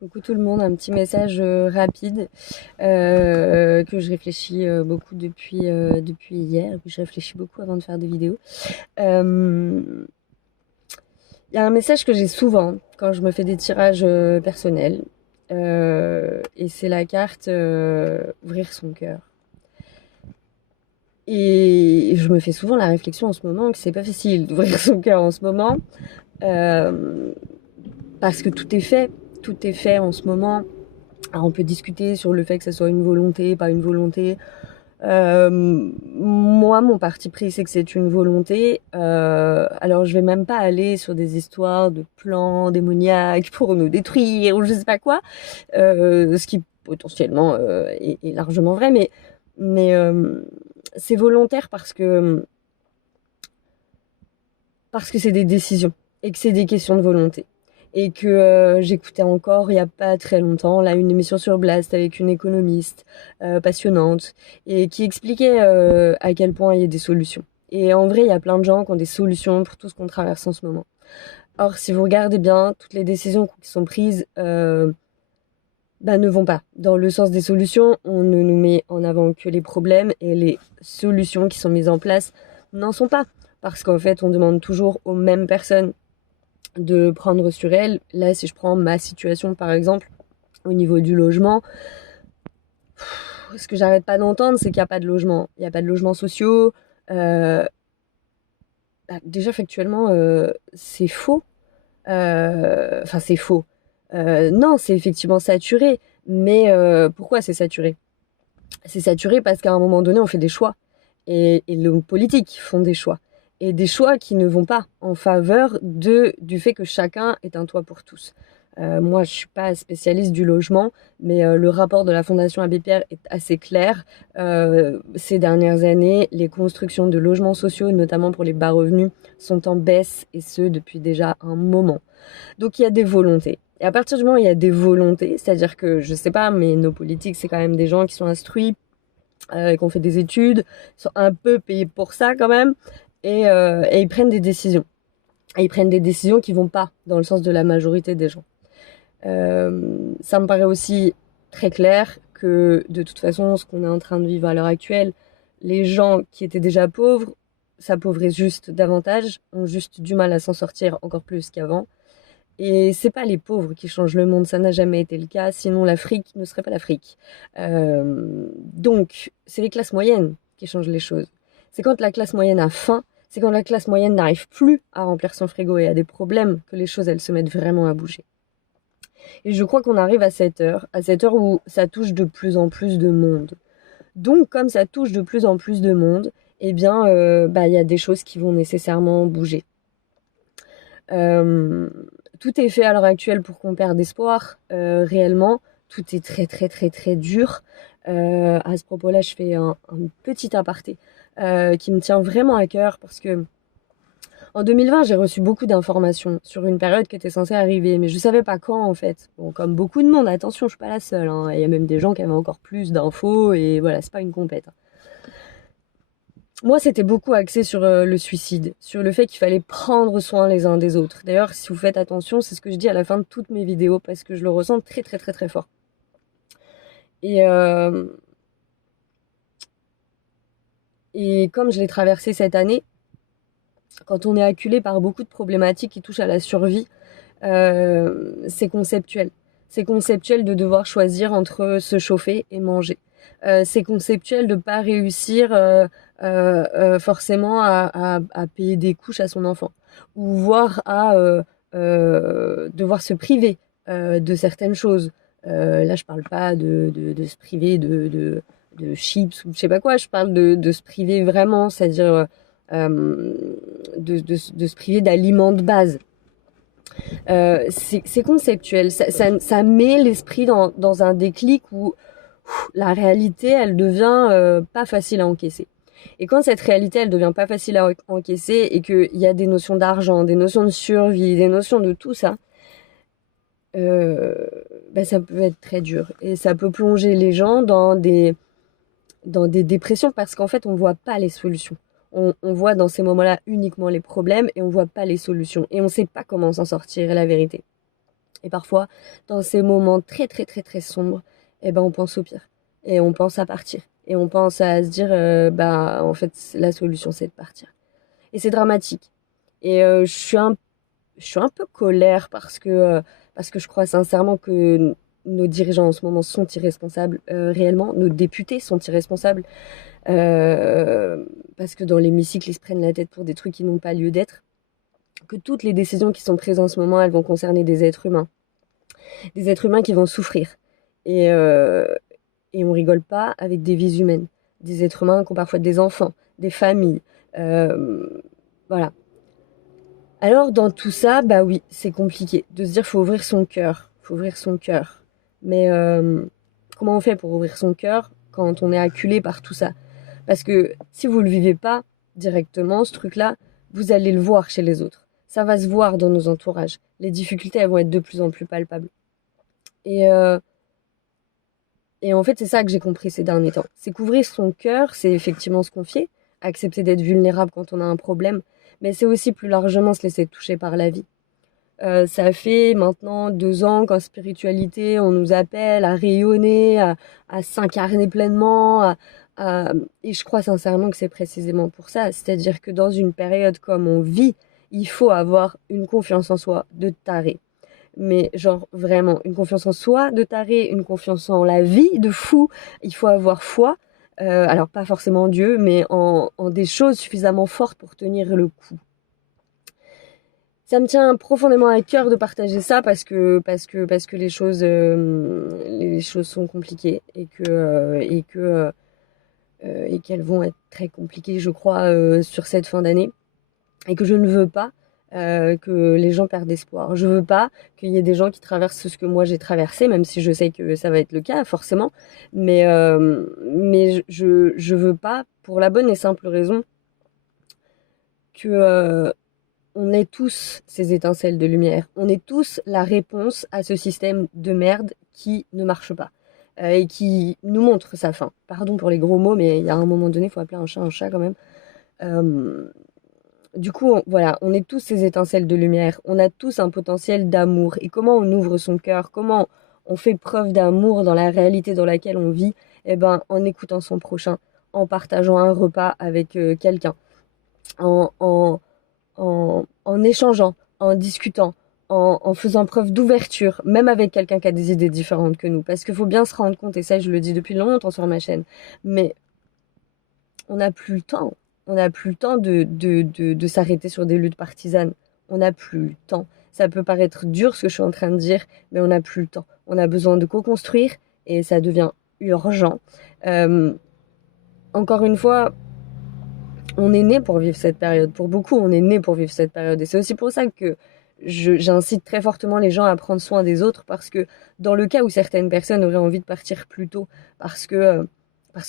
Coucou tout le monde, un petit message rapide que je réfléchis beaucoup depuis hier, que je réfléchis beaucoup avant de faire des vidéos. Il y a un message que j'ai souvent quand je me fais des tirages personnels et c'est la carte ouvrir son cœur. Et je me fais souvent la réflexion en ce moment que c'est pas facile d'ouvrir son cœur en ce moment euh, parce que tout est fait en ce moment. Alors on peut discuter sur le fait que ça soit une volonté, pas une volonté. Moi, mon parti pris, c'est que c'est une volonté. Alors je vais même pas aller sur des histoires de plans démoniaques pour nous détruire ou je sais pas quoi, ce qui potentiellement est largement vrai, mais c'est volontaire parce que c'est des décisions et que c'est des questions de volonté. Et que j'écoutais encore il y a pas très longtemps là une émission sur Blast avec une économiste passionnante et qui expliquait à quel point il y a des solutions. Et en vrai, il y a plein de gens qui ont des solutions pour tout ce qu'on traverse en ce moment. Or, si vous regardez bien, toutes les décisions qui sont prises ne vont pas dans le sens des solutions. On ne nous met en avant que les problèmes et les solutions qui sont mises en place n'en sont pas. Parce qu'en fait, on demande toujours aux mêmes personnes de prendre sur elles. Là, si je prends ma situation, par exemple, au niveau du logement, ce que j'arrête pas d'entendre, c'est qu'il n'y a pas de logement. Il n'y a pas de logements sociaux. Euh, Déjà, factuellement, c'est faux. Enfin, c'est faux. Non, c'est effectivement saturé. Mais pourquoi c'est saturé? C'est saturé parce qu'à un moment donné, on fait des choix. Et les politiques font des choix. Et des choix qui ne vont pas en faveur du fait que chacun est un toit pour tous. Moi, je suis pas spécialiste du logement, mais le rapport de la Fondation Abbé Pierre est assez clair. Ces dernières années, les constructions de logements sociaux, notamment pour les bas revenus, sont en baisse, et ce, depuis déjà un moment. Donc il y a des volontés. Et à partir du moment où il y a des volontés, c'est-à-dire que, je sais pas, mais nos politiques, c'est quand même des gens qui sont instruits, qui ont fait des études, sont un peu payés pour ça quand même, et ils prennent des décisions. Et ils prennent des décisions qui vont pas dans le sens de la majorité des gens. Ça me paraît aussi très clair que de toute façon, ce qu'on est en train de vivre à l'heure actuelle, les gens qui étaient déjà pauvres s'appauvrissent juste davantage, ont juste du mal à s'en sortir encore plus qu'avant. Et c'est pas les pauvres qui changent le monde, ça n'a jamais été le cas, sinon l'Afrique ne serait pas l'Afrique. Donc, c'est les classes moyennes qui changent les choses. C'est quand la classe moyenne a faim, c'est quand la classe moyenne n'arrive plus à remplir son frigo et a des problèmes que les choses, elles se mettent vraiment à bouger. Et je crois qu'on arrive à cette heure où ça touche de plus en plus de monde. Donc, comme ça touche de plus en plus de monde, eh bien, il y a des choses qui vont nécessairement bouger. Euh, Tout est fait à l'heure actuelle pour qu'on perde espoir, réellement. Tout est très très très très dur. À ce propos-là, je fais un petit aparté qui me tient vraiment à cœur parce que en 2020, j'ai reçu beaucoup d'informations sur une période qui était censée arriver, mais je savais pas quand en fait. Bon, comme beaucoup de monde, attention, je suis pas la seule, hein. Il y a même des gens qui avaient encore plus d'infos et voilà, c'est pas une compète. Moi, c'était beaucoup axé sur le suicide, sur le fait qu'il fallait prendre soin les uns des autres. D'ailleurs, si vous faites attention, c'est ce que je dis à la fin de toutes mes vidéos parce que je le ressens très très très très fort. Et, euh, et comme je l'ai traversé cette année, quand on est acculé par beaucoup de problématiques qui touchent à la survie, c'est conceptuel. C'est conceptuel de devoir choisir entre se chauffer et manger. C'est conceptuel de pas réussir forcément à payer des couches à son enfant, ou voire à devoir se priver de certaines choses. Là, je parle pas de se priver de chips ou je sais pas quoi, je parle de se priver vraiment, c'est-à-dire de se priver d'aliments de base. C'est conceptuel, ça met l'esprit dans un déclic où la réalité, elle devient pas facile à encaisser. Et quand cette réalité, elle devient pas facile à encaisser et qu'il y a des notions d'argent, des notions de survie, des notions de tout ça, euh, ça peut être très dur. Et ça peut plonger les gens dans des dépressions parce qu'en fait, on voit pas les solutions. On voit dans ces moments-là uniquement les problèmes et on voit pas les solutions. Et on sait pas comment s'en sortir, la vérité. Et parfois, dans ces moments très très très très sombres, eh ben on pense au pire. Et on pense à partir. Et on pense à se dire, bah en fait, la solution c'est de partir. Et c'est dramatique. Et je suis un peu colère parce que je crois sincèrement que nos dirigeants en ce moment sont irresponsables, réellement. Nos députés sont irresponsables. Parce que dans l'hémicycle, ils se prennent la tête pour des trucs qui n'ont pas lieu d'être. Que toutes les décisions qui sont prises en ce moment, elles vont concerner des êtres humains. Des êtres humains qui vont souffrir. Et, euh, et on rigole pas avec des vies humaines. Des êtres humains qui ont parfois des enfants, des familles. Euh, voilà. Alors dans tout ça, bah oui, c'est compliqué de se dire faut ouvrir son cœur, faut ouvrir son cœur. Mais comment on fait pour ouvrir son cœur quand on est acculé par tout ça? Parce que si vous le vivez pas directement, ce truc-là, vous allez le voir chez les autres. Ça va se voir dans nos entourages. Les difficultés, elles vont être de plus en plus palpables. Et, euh, et en fait, c'est ça que j'ai compris ces derniers temps. C'est qu'ouvrir son cœur, c'est effectivement se confier, accepter d'être vulnérable quand on a un problème, mais c'est aussi plus largement se laisser toucher par la vie. Ça fait maintenant 2 ans qu'en spiritualité, on nous appelle à rayonner, à s'incarner pleinement. Et je crois sincèrement que c'est précisément pour ça. C'est-à-dire que dans une période comme on vit, il faut avoir une confiance en soi de taré. Mais genre vraiment, une confiance en soi de taré, une confiance en la vie de fou. Il faut avoir foi. Alors pas forcément en Dieu, mais en des choses suffisamment fortes pour tenir le coup. Ça me tient profondément à cœur de partager ça parce que les choses sont compliquées et qu'elles vont être très compliquées, je crois, sur cette fin d'année, et que je ne veux pas que les gens perdent espoir. Je veux pas qu'il y ait des gens qui traversent ce que moi j'ai traversé, même si je sais que ça va être le cas forcément, mais je veux pas, pour la bonne et simple raison que on est tous ces étincelles de lumière. On est tous la réponse à ce système de merde qui ne marche pas et qui nous montre sa fin. Pardon pour les gros mots, mais il y a un moment donné, il faut appeler un chat quand même. Euh, du coup, voilà, on est tous ces étincelles de lumière. On a tous un potentiel d'amour. Et comment on ouvre son cœur, comment on fait preuve d'amour dans la réalité dans laquelle on vit? Eh ben, en écoutant son prochain, en partageant un repas avec quelqu'un, en, en, en échangeant, en discutant, en faisant preuve d'ouverture, même avec quelqu'un qui a des idées différentes que nous. Parce qu'il faut bien se rendre compte, et ça je le dis depuis longtemps sur ma chaîne, mais on n'a plus le temps. On n'a plus le temps de s'arrêter sur des luttes partisanes. On n'a plus le temps. Ça peut paraître dur ce que je suis en train de dire, mais on n'a plus le temps. On a besoin de co-construire et ça devient urgent. Euh, Encore une fois, on est né pour vivre cette période. Pour beaucoup, on est né pour vivre cette période. Et c'est aussi pour ça que j'incite très fortement les gens à prendre soin des autres, parce que dans le cas où certaines personnes auraient envie de partir plus tôt, parce que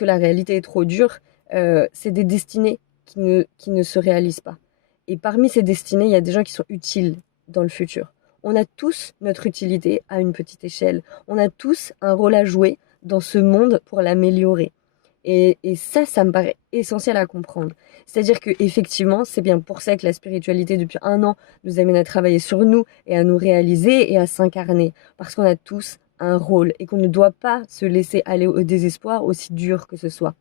la réalité est trop dure, c'est des destinées qui ne se réalisent pas. Et parmi ces destinées, il y a des gens qui sont utiles dans le futur. On a tous notre utilité à une petite échelle. On a tous un rôle à jouer dans ce monde pour l'améliorer. Et ça me paraît essentiel à comprendre. C'est-à-dire que effectivement, c'est bien pour ça que la spiritualité, depuis 1 an, nous amène à travailler sur nous et à nous réaliser et à s'incarner. Parce qu'on a tous un rôle et qu'on ne doit pas se laisser aller au désespoir, aussi dur que ce soit.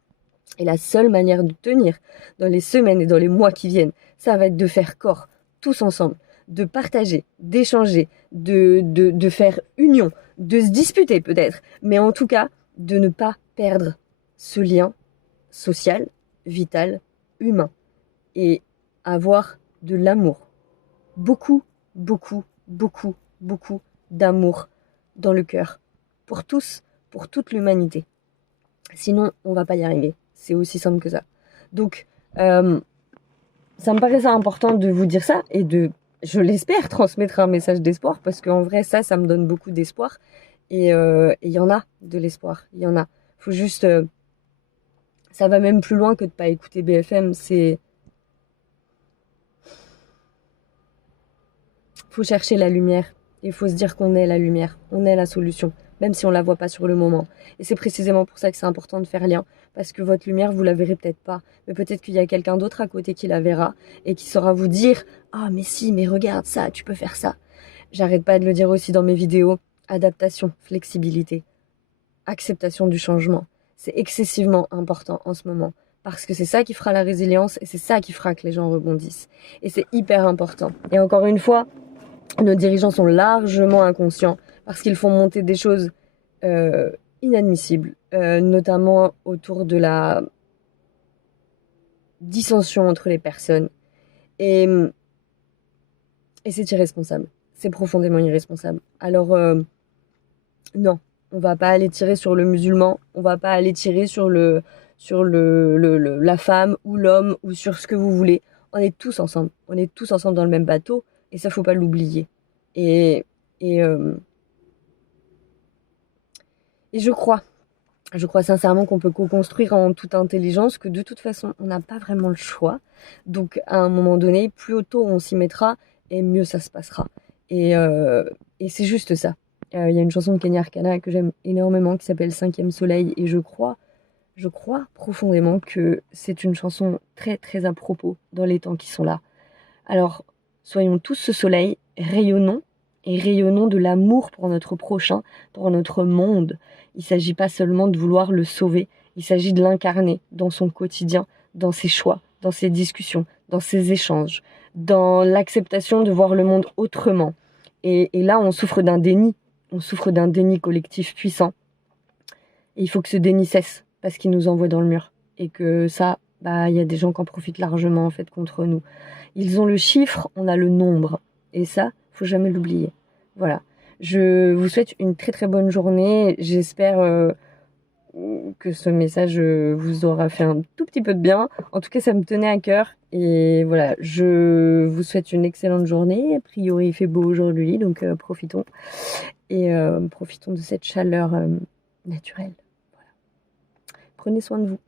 Et la seule manière de tenir dans les semaines et dans les mois qui viennent, ça va être de faire corps, tous ensemble, de partager, d'échanger, de faire union, de se disputer peut-être, mais en tout cas, de ne pas perdre ce lien social, vital, humain, et avoir de l'amour. Beaucoup, beaucoup, beaucoup, beaucoup d'amour dans le cœur. Pour tous, pour toute l'humanité. Sinon, on va pas y arriver. C'est aussi simple que ça. Donc, ça me paraissait important de vous dire ça et je l'espère, transmettre un message d'espoir, parce qu'en vrai, ça me donne beaucoup d'espoir. Et il y en a de l'espoir. Il y en a. Faut juste... ça va même plus loin que de pas écouter BFM. Faut chercher la lumière. Il faut se dire qu'on est la lumière. On est la solution. Même si on la voit pas sur le moment. Et c'est précisément pour ça que c'est important de faire lien. Parce que votre lumière, vous la verrez peut-être pas. Mais peut-être qu'il y a quelqu'un d'autre à côté qui la verra. Et qui saura vous dire, ah, mais si, mais regarde ça, tu peux faire ça. J'arrête pas de le dire aussi dans mes vidéos. Adaptation, flexibilité, acceptation du changement. C'est excessivement important en ce moment. Parce que c'est ça qui fera la résilience et c'est ça qui fera que les gens rebondissent. Et c'est hyper important. Et encore une fois, nos dirigeants sont largement inconscients parce qu'ils font monter des choses inadmissibles, notamment autour de la dissension entre les personnes. Et c'est irresponsable. C'est profondément irresponsable. Alors, non, on va pas aller tirer sur le musulman, on va pas aller tirer sur la femme ou l'homme ou sur ce que vous voulez. On est tous ensemble. On est tous ensemble dans le même bateau et ça, faut pas l'oublier. Et, et, euh, et je crois sincèrement qu'on peut co-construire en toute intelligence, que de toute façon, on n'a pas vraiment le choix. Donc, à un moment donné, plus tôt on s'y mettra, et mieux ça se passera. Et c'est juste ça. Il y a une chanson de Kenya Arcana que j'aime énormément qui s'appelle Cinquième Soleil, et je crois profondément que c'est une chanson très très à propos dans les temps qui sont là. Alors, soyons tous ce soleil, rayonnons, et rayonnons de l'amour pour notre prochain, pour notre monde. Il ne s'agit pas seulement de vouloir le sauver, il s'agit de l'incarner dans son quotidien, dans ses choix, dans ses discussions, dans ses échanges, dans l'acceptation de voir le monde autrement. Et là, on souffre d'un déni collectif puissant. Et il faut que ce déni cesse, parce qu'il nous envoie dans le mur. Et que ça, il y a des gens qui en profitent largement en fait contre nous. Ils ont le chiffre, on a le nombre. Et ça, faut jamais l'oublier. Voilà. Je vous souhaite une très très bonne journée. J'espère que ce message vous aura fait un tout petit peu de bien. En tout cas, ça me tenait à cœur. Et voilà, je vous souhaite une excellente journée. A priori, il fait beau aujourd'hui, donc profitons. Et profitons de cette chaleur naturelle. Voilà. Prenez soin de vous.